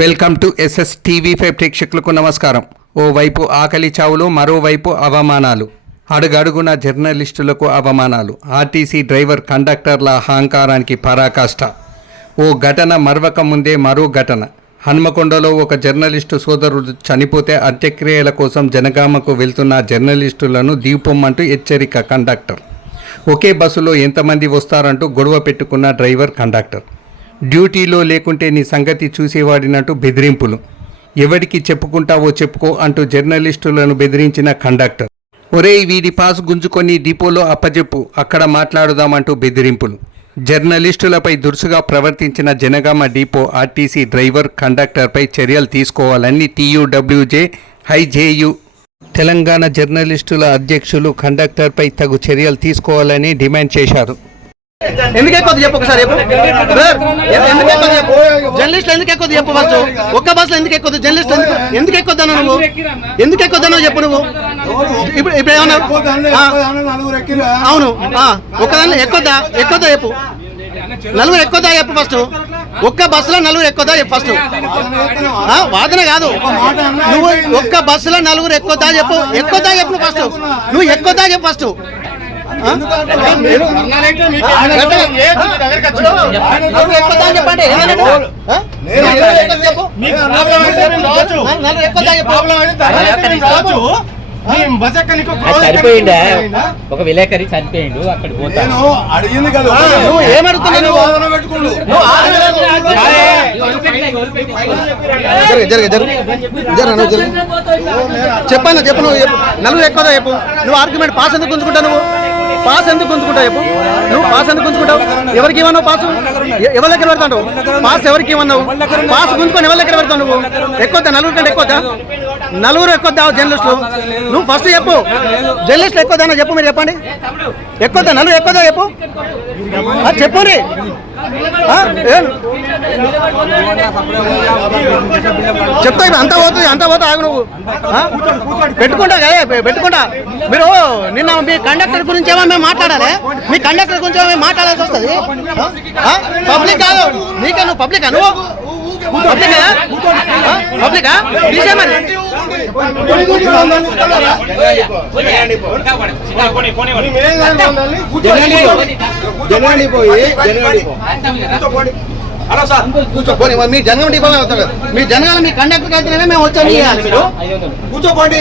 Welcome to SS TV5 ప్రేక్షకులకు నమస్కారం. ఓవైపు ఆకలి చావులు, మరోవైపు అవమానాలు. అడుగడుగున జర్నలిస్టులకు అవమానాలు. ఆర్టీసీ డ్రైవర్ కండక్టర్ల అహంకారానికి పరాకాష్ట. ఓ ఘటన మరవక ముందే మరో ఘటన. హన్మకొండలో ఒక జర్నలిస్టు సోదరుడు చనిపోతే అంత్యక్రియల కోసం జనగామకు వెళ్తున్న జర్నలిస్టులను దీపొమ్మంటూ హెచ్చరిక కండక్టర్. ఒకే బస్సులో ఎంతమంది వస్తారంటూ గొడవ పెట్టుకున్న డ్రైవర్ కండక్టర్. డ్యూటీలో లేకుంటే నీ సంగతి చూసేవాడినట్టు బెదిరింపులు. ఎవరికి చెప్పుకుంటావో చెప్పుకో అంటూ జర్నలిస్టులను బెదిరించిన కండక్టర్. ఒరేయ్, వీడి పాస్ గుంజుకొని డిపోలో అప్పజెప్పు, అక్కడ మాట్లాడుదామంటూ బెదిరింపులు. జర్నలిస్టులపై దురుసుగా ప్రవర్తించిన జనగామ డిపో ఆర్టీసీ డ్రైవర్ కండక్టర్పై చర్యలు తీసుకోవాలని TUWJ హైజేయు తెలంగాణ జర్నలిస్టుల అధ్యక్షులు కండక్టర్పై తగు చర్యలు తీసుకోవాలని డిమాండ్ చేశారు. ఎందుకు ఎక్కువ చెప్పు, ఒకసారి చెప్పు. ఎందుకు ఎక్కువ చెప్పు, జర్నలిస్ట్ ఎందుకు ఎక్కువ చెప్పు. ఫస్ట్ ఒక్క బస్సులో ఎందుకు ఎక్కువ, జర్నలిస్ట్ ఎందుకు ఎక్కువద్దాను నువ్వు, ఎందుకు ఎక్కువద్దానో చెప్పు. నువ్వు ఇప్పుడు ఏమన్నావు? అవును, ఒక్కదాన్ని ఎక్కువద్దా చెప్పు. నలుగురు ఎక్కువద్దా చెప్పు. ఫస్ట్ ఒక్క బస్సులో నలుగురు ఎక్కువద్దా చెప్పు. ఫస్ట్ వాదన కాదు, నువ్వు ఒక్క బస్సులో నలుగురు ఎక్కువద్దా చెప్పు. ఎక్కువద్దా చెప్పు ఫస్ట్. నువ్వు ఎక్కువద్దా చెప్పు ఫస్ట్. చనిపోయిండా ఒక విలేకరి చనిపోయిండు, అక్కడ పోతాను అడిగింది కదా. నువ్వు ఏమడుగుతున్నావు? చెప్పన్నా చెప్పు. నువ్వు నలుగురు ఎక్కువదా చెప్పు. నువ్వు ఆర్గ్యుమెంట్ పాస్ ఎందుకు గుంజుకుంటావు? నువ్వు పాస్ ఎందుకు గుంజుకుంటావు చెప్పు. నువ్వు పాస్ ఎందుకు గుంజుకుంటావు? ఎవరికి ఇవ్వన్నావు పాసు? ఎవరి దగ్గర పెడతావు? పాస్ ఎవరికి ఇవ్వన్నావు? పాస్ గుంజుకొని ఎవరి దగ్గర పెడతావు? నువ్వు ఎక్కువద్దా? నలుగురు కంటే ఎక్కువద్దా? నలుగురు ఎక్కువద్దా జర్నలిస్టులు? నువ్వు ఫస్ట్ చెప్పు. జర్నలిస్టులు ఎక్కువదా చెప్పు. మీరు చెప్పండి. ఎక్కువద్దా? నలుగురు ఎక్కువదా చెప్పు. చెప్పు రీ. చెప్తా అంతా పోతుంది ఆగు. నువ్వు పెట్టుకుంటా కదా, పెట్టుకుంటా. మీరు నిన్న మీ కండక్టర్ గురించి ఏమో మేము మాట్లాడాలి. మీ కండక్టర్ గురించి ఏమో మాట్లాడాల్సి వస్తుంది. పబ్లిక్ కాదు నీకే. నువ్వు పబ్లికా? నువ్వు పబ్లికా? పబ్లికా తీసే మరి. మీ జనగం డిపో అవుతారు. మీ జనగాల మీ కండక్టర్ అయితేనే మేము వచ్చాము. కూర్చోపోండి.